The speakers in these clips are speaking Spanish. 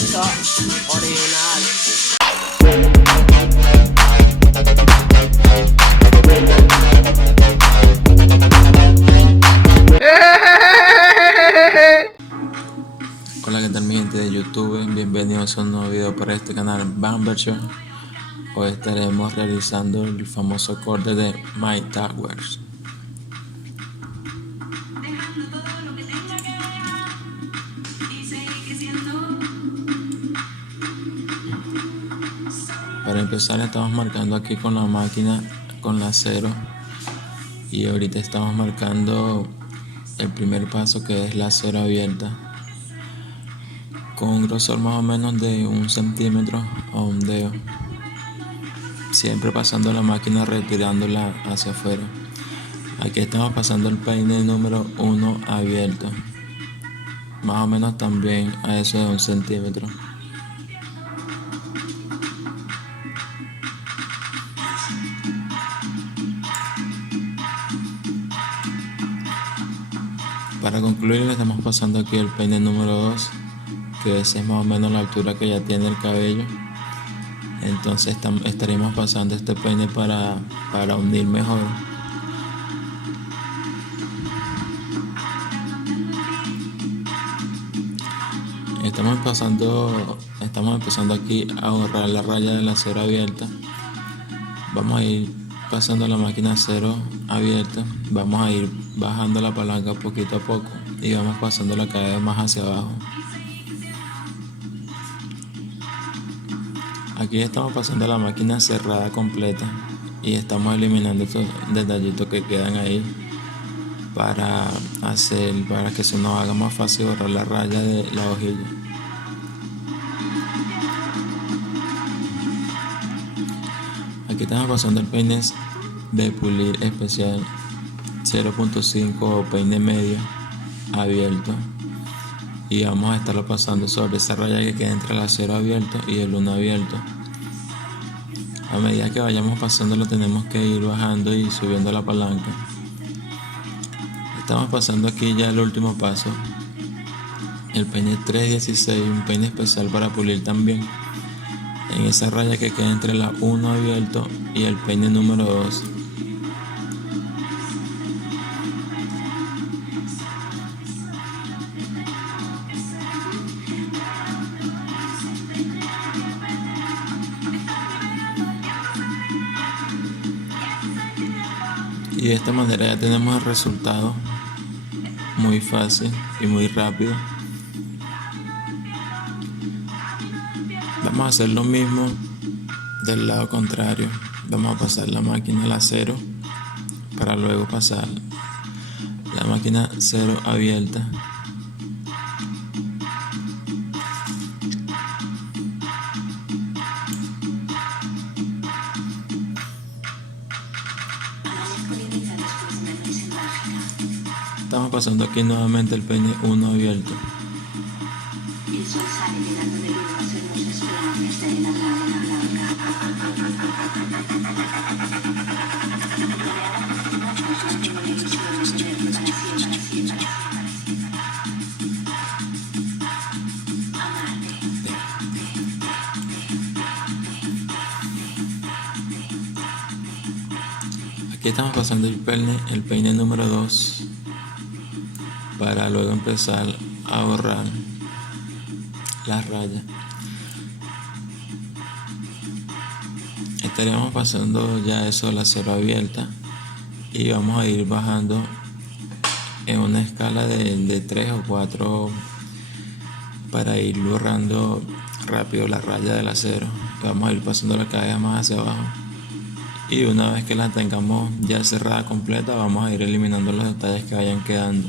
Esto original. Hola, ¿qué tal mi gente de YouTube? Bienvenidos a un nuevo video para este canal Bamber Show. Hoy estaremos realizando el famoso corte de My Towers. Para empezar estamos marcando aquí con la máquina con la 0 y ahorita estamos marcando el primer paso, que es la 0 abierta, con un grosor más o menos de 1 centímetro o un dedo, siempre pasando la máquina, retirándola hacia afuera. Aquí estamos pasando el peine número 1 abierto, más o menos también a eso de 1 centímetro. Para concluir, le estamos pasando aquí el peine número 2, que esa es más o menos la altura que ya tiene el cabello. Entonces estaremos pasando este peine para unir mejor. Estamos empezando aquí a borrar la raya de la 0 abierta. Vamos a ir pasando la máquina 0 abierta, vamos a ir bajando la palanca poquito a poco y vamos pasándola cada vez más hacia abajo. Aquí estamos pasando la máquina cerrada completa y estamos eliminando estos detallitos que quedan ahí para que se nos haga más fácil borrar la raya de la hojilla. Aquí estamos pasando el peine de pulir especial 0.5 o peine medio abierto y vamos a estarlo pasando sobre esa raya que queda entre la 0 abierto y el 1 abierto. A medida que vayamos pasándolo tenemos que ir bajando y subiendo la palanca. Estamos pasando aquí ya el último paso, el peine 316, un peine especial para pulir también en esa raya que queda entre la 1 abierto y el peine número 2. Y de esta manera ya tenemos el resultado, muy fácil y muy rápido. Vamos a hacer lo mismo del lado contrario. Vamos a pasar la máquina a la 0 para luego pasar la máquina 0 abierta. Estamos pasando aquí nuevamente el peine 1 abierto. El sol sale llenando de luz las hermosas playas de la Laguna Blanca. Aquí estamos pasando el peine número 2 para luego empezar a borrar las rayas. Estaríamos pasando ya eso, la 0 abierta, y vamos a ir bajando en una escala de 3 o 4 para ir borrando rápido la raya de la 0. Vamos a ir pasándola cada vez más hacia abajo y una vez que la tengamos ya cerrada completa vamos a ir eliminando los detalles que vayan quedando.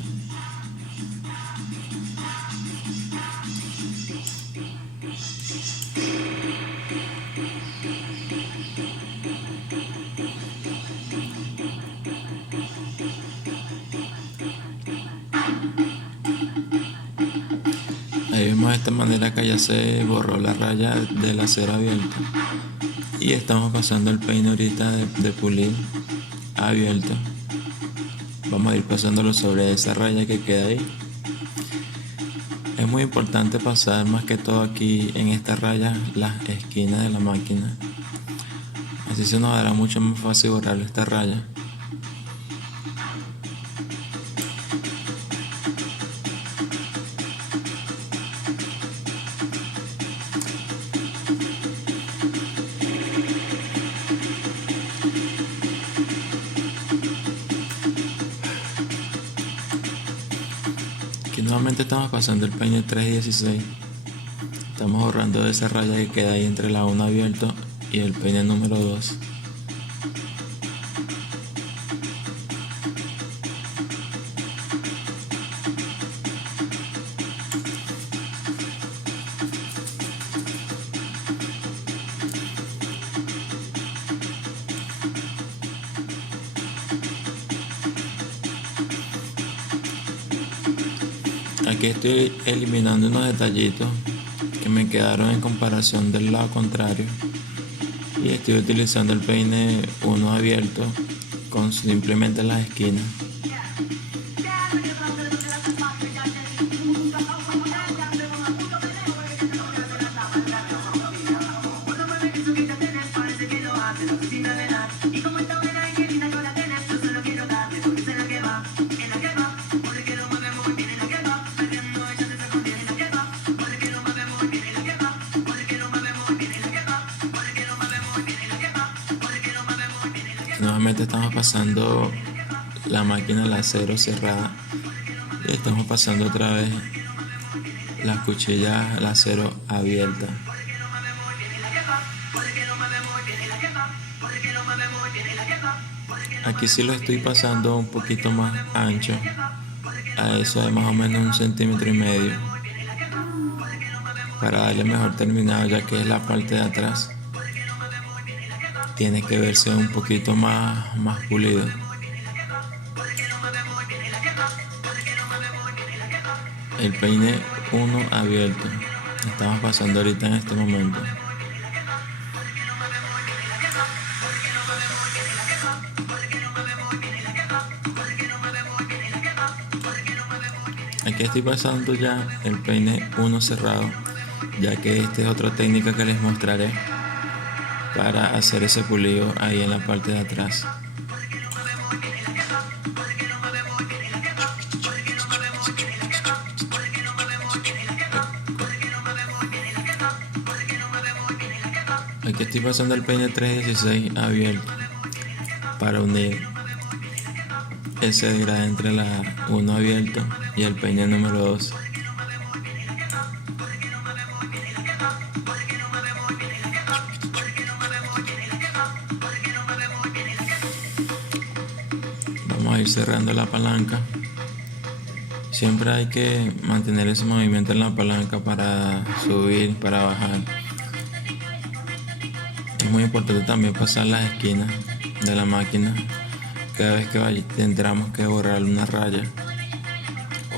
Ahí vemos de esta manera que ya se borró la raya de la 0 abierta y estamos pasando el peine ahorita de pulir abierto. Vamos a ir pasándolo sobre esa raya que queda ahí. Es muy importante pasar más que todo aquí en esta raya las esquinas de la máquina. Así se nos hará mucho más fácil borrar esta raya. Aquí nuevamente estamos pasando el peine 316. Estamos borrando esa raya que queda ahí entre la 1 abierto y el peine número 2. Aquí estoy eliminando unos detallitos que me quedaron en comparación del lado contrario, y estoy utilizando el peine 1 abierto con simplemente las esquinas. Nuevamente estamos pasando la máquina al acero cerrada y estamos pasando otra vez las cuchillas al acero abierta. Aquí sí lo estoy pasando un poquito más ancho, a eso de más o menos 1,5 centímetros, para darle mejor terminado, ya que es la parte de atrás. Tiene que verse un poquito más pulido. El peine 1 abierto. Estamos pasando ahorita en este momento. Aquí estoy pasando ya el peine 1 cerrado, ya que esta es otra técnica que les mostraré para hacer ese pulido ahí en la parte de atrás. Aquí estoy pasando el peine 316 abierto para unir ese degrade entre la 1 abierto y el peine número 2. Vamos a ir cerrando la palanca. Siempre hay que mantener ese movimiento en la palanca para subir, para bajar. Es muy importante también pasar las esquinas de la máquina cada vez que tendremos que borrar una raya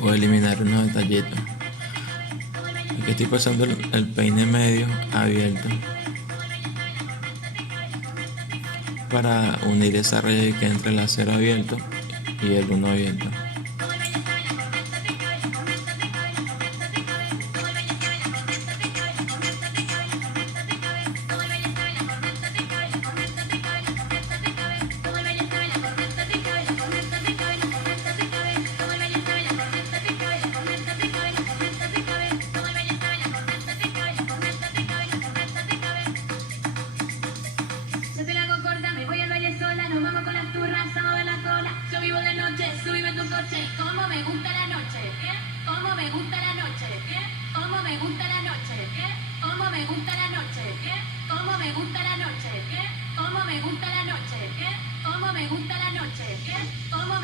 o eliminar unos detallitos. Aquí estoy pasando el peine medio abierto para unir esa raya que entre el acero abierto y el 1 abierto. Cómo me gusta la noche, cómo me gusta la noche, cómo me gusta la noche, cómo me gusta la noche, cómo me gusta la noche, cómo me gusta la noche, cómo me gusta la noche, cómo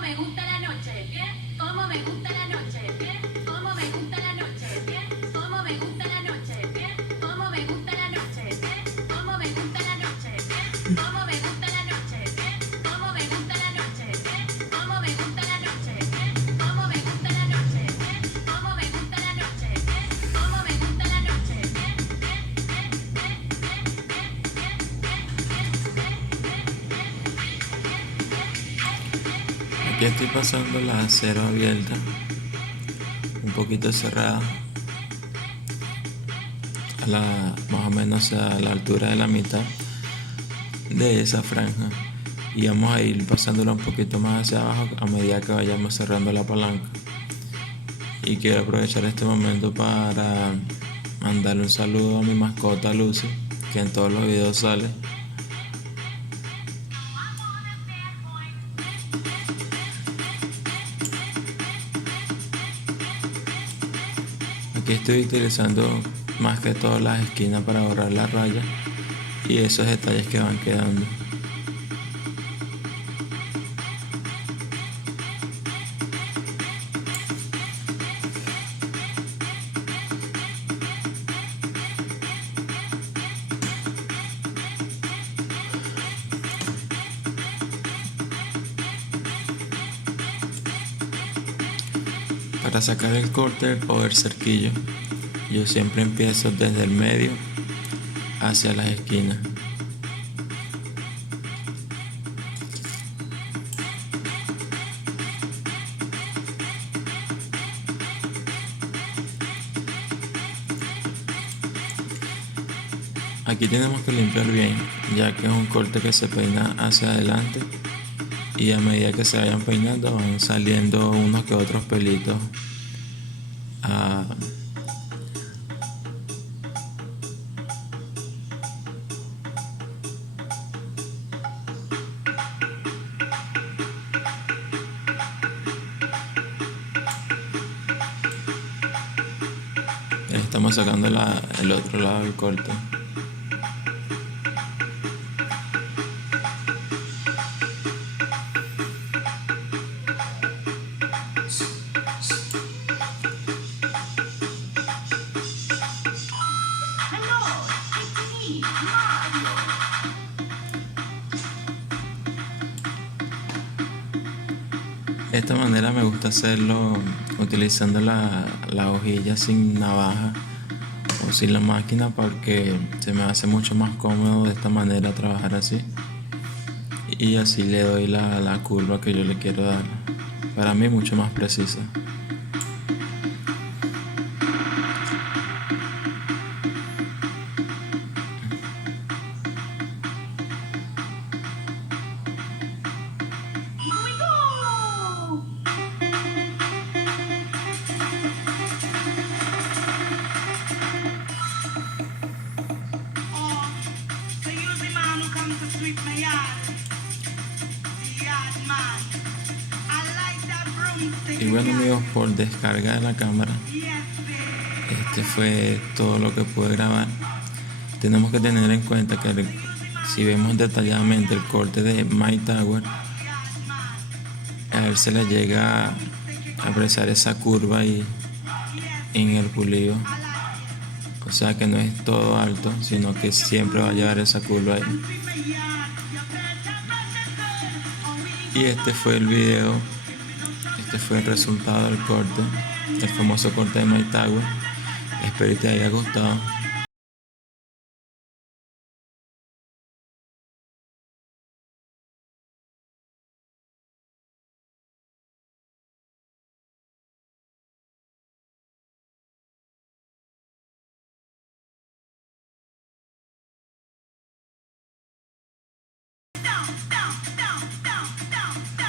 me gusta la noche, cómo me gusta la noche, cómo me gusta la noche, cómo me gusta la noche, cómo me gusta la noche, cómo me gusta la noche, cómo me gusta la noche, cómo me gusta la noche, cómo me gusta la noche. Aquí estoy pasando la acera abierta, un poquito cerrada, más o menos a la altura de la mitad de esa franja, y vamos a ir pasándola un poquito más hacia abajo a medida que vayamos cerrando la palanca. Y quiero aprovechar este momento para mandarle un saludo a mi mascota Lucy, que en todos los videos sale. Aquí estoy utilizando más que todo las esquinas para borrar las rayas y esos detalles que van quedando. Para sacar el corte o el cerquillo, yo siempre empiezo desde el medio hacia las esquinas. Aquí tenemos que limpiar bien, ya que es un corte que se peina hacia adelante y a medida que se vayan peinando van saliendo unos que otros pelitos. Estamos sacando el otro lado del corte. De esta manera me gusta hacerlo utilizando la hojilla sin navaja o sin la máquina, porque se me hace mucho más cómodo de esta manera trabajar así, y así le doy la curva que yo le quiero dar, para mí mucho más precisa. Y bueno amigos, por descarga de la cámara, este fue todo lo que pude grabar. Tenemos que tener en cuenta que si vemos detalladamente el corte de My Tower, a él se le llega a apreciar esa curva ahí en el pulido. O sea que no es todo alto, sino que siempre va a llevar esa curva ahí. Y este fue el video, este fue el resultado del corte, el famoso corte de My Tower. Espero que te haya gustado.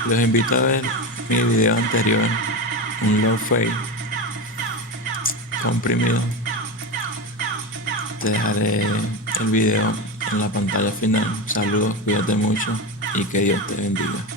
Los invito a ver mi video anterior, un low fade comprimido. Te dejaré el video en la pantalla final. Saludos, cuídate mucho y que Dios te bendiga.